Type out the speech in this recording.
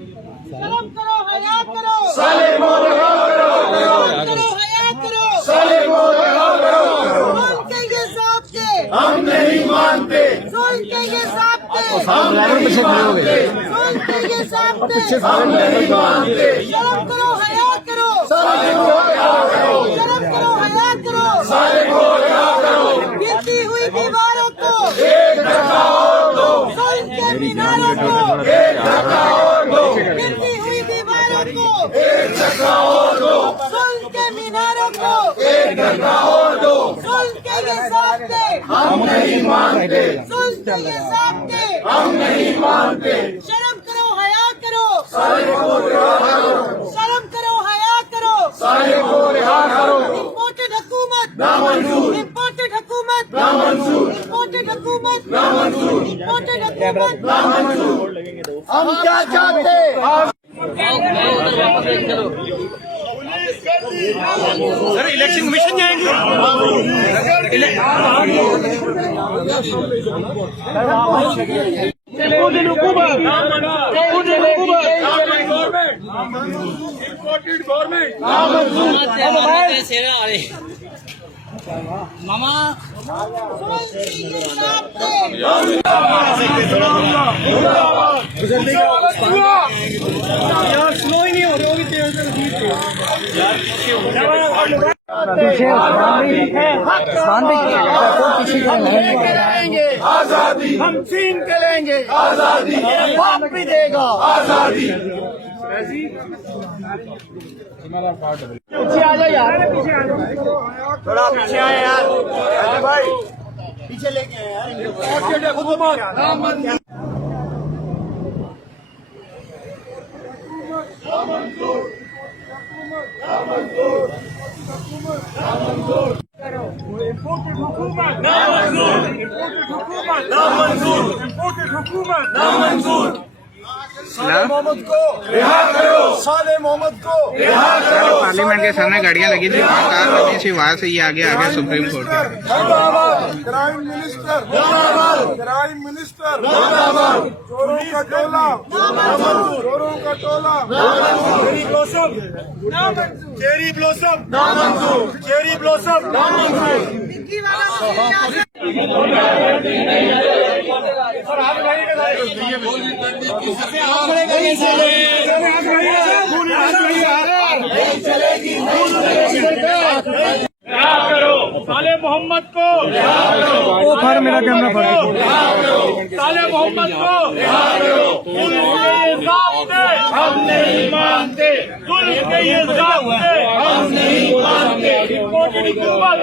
शर्म करो, हया करो, साले मोर करो, करो, हया करो, साले मोर करो, सुन के ये ज़ाब्ते हम नहीं मानते, सुन के ये ज़ाब्ते हम नहीं मानते, सुन के ये ज़ाब्ते हम नहीं मानते, शर्म करो, हया करो, साले मोर करो, शर्म करो, हया करो, साले मोर करो, गिरती हुई दीवारों को एक धक्का और दो, सुन के मीनारों को एक धक्का और दो, गिरती हुई दीवारों को एक धक्का और दो, सुन के मीनारों को एक धक्का और दो, सुन के ये ज़ाब्ते हम नहीं मानते, सुन के ये ज़ाब्ते हम नहीं मानते, शर्म करो, हया करो, साले मोर करो, शर्म करो, हया करो, साले मोर करो, इम्पोर्टेड हुकूमत नामंजूर, इम्पोर्टेड हुकूमत नामंजूर, इम्पोर्टेड हुकूमत नामंजूर, इम्पोर्टेड हुकूमत नामंजूर। हम क्या चाहते सर इलेक्शन कमीशन जाएंगे मामा स्लो ही नहीं हो रही होगी तेज लेंगे आजादी, हम छीन के लेंगे आजादी, बाप भी देगा आजादी। पीछे आ जाओ यार, थोड़ा पीछे आए यार भाई, पीछे लेके आए यार। साले मोहम्मद को रिहा करो, साले मोहम्मद को रिहा करो। पार्लियामेंट के सामने गाड़ियां लगी थी, कार लगी थी, वहां से ये आगे आ गया सुप्रीम कोर्ट के। क्राइम मिनिस्टर जिंदाबाद, क्राइम मिनिस्टर जिंदाबाद, चोरों का टोला चोरों का टोला चेरी ब्लॉसम चेरी ब्लॉसम नामंजूर, चेरी ब्लॉसम नामंजूर। साले मोहम्मद को मेरा कैमरा साले मोहम्मद को हम नहीं मानते, सुन के ये ज़ाब्ते हम नहीं मानते, इम्पोर्टेड हुकूमत